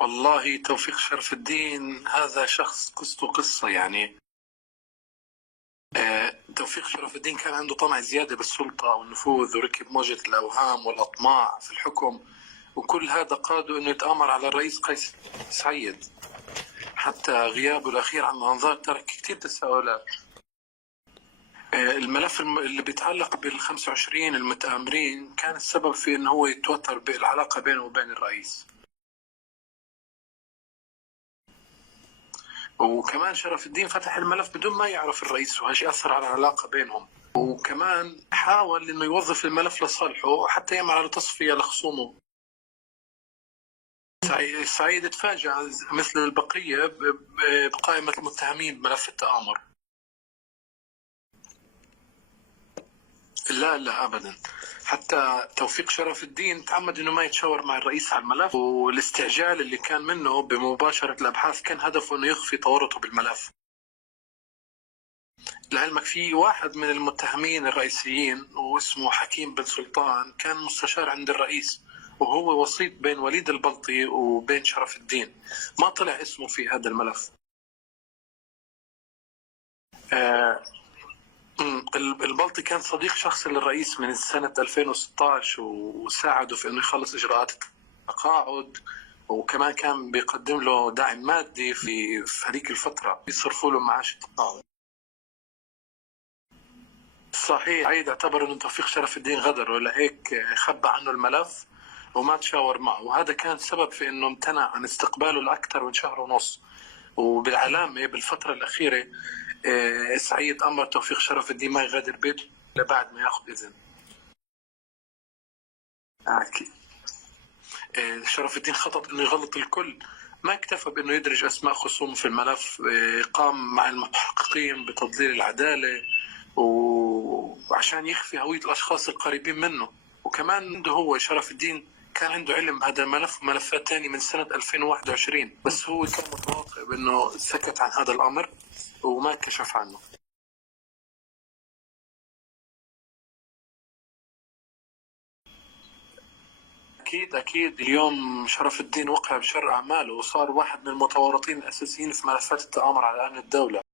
والله توفيق شرف الدين هذا شخص قصته قصة يعني. توفيق شرف الدين كان عنده طمع زيادة بالسلطة والنفوذ، وركب موجة الأوهام والأطماع في الحكم، وكل هذا قاده أنه يتآمر على الرئيس قيس سعيد. حتى غيابه الأخير عن الأنظار ترك كثير تساؤلات. الملف اللي بيتعلق بال25 المتآمرين كان السبب في أنه هو يتوتر بالعلاقة بينه وبين الرئيس. وكمان شرف الدين فتح الملف بدون ما يعرف الرئيس، وهالشيء أثر على العلاقة بينهم. وكمان حاول انه يوظف الملف لصالحه حتى يعمل على تصفية لخصومه. سعيد تفاجأ مثل البقية بقائمة المتهمين بملف التآمر. لا لا أبدا، حتى توفيق شرف الدين تعمد انه ما يتشاور مع الرئيس على الملف، والاستعجال اللي كان منه بمباشرة الأبحاث كان هدفه انه يخفي تورطه بالملف. لعلمك في واحد من المتهمين الرئيسيين واسمه حكيم بن سلطان كان مستشار عند الرئيس، وهو وسيط بين وليد البلطي وبين شرف الدين. ما طلع اسمه في هذا الملف. آه، البلطي كان صديق شخصي للرئيس من سنة 2016، وساعده في انه يخلص اجراءات التقاعد، وكمان كان بيقدم له دعم مادي في هذيك الفترة، يصرفوا له معاش التقاعد. صحيح، عيد اعتبر انه توفيق شرف الدين غدر، ولهيك خبى عنه الملف وما تشاور معه، وهذا كان سبب في انه امتنع عن استقباله لاكثر من شهر ونص. وبالعلامة بالفترة الأخيرة سعيد أمر توفيق شرف الدين ما يغادر بيته إلا بعد ما ياخذ إذن. أكيد. شرف الدين خطط انه يغلط الكل، ما اكتفى بانه يدرج اسماء خصومه في الملف، قام مع المحققين بتضليل العداله وعشان يخفي هويه الاشخاص القريبين منه. وكمان عنده هو شرف الدين كان عنده علم بهذا الملف وملفات تاني من سنة 2021، بس هو كان متواطئ بانه سكت عن هذا الامر وما كشف عنه. أكيد أكيد، اليوم شرف الدين وقع بشر أعماله وصار واحد من المتورطين الأساسيين في ملفات التآمر على أمن الدولة.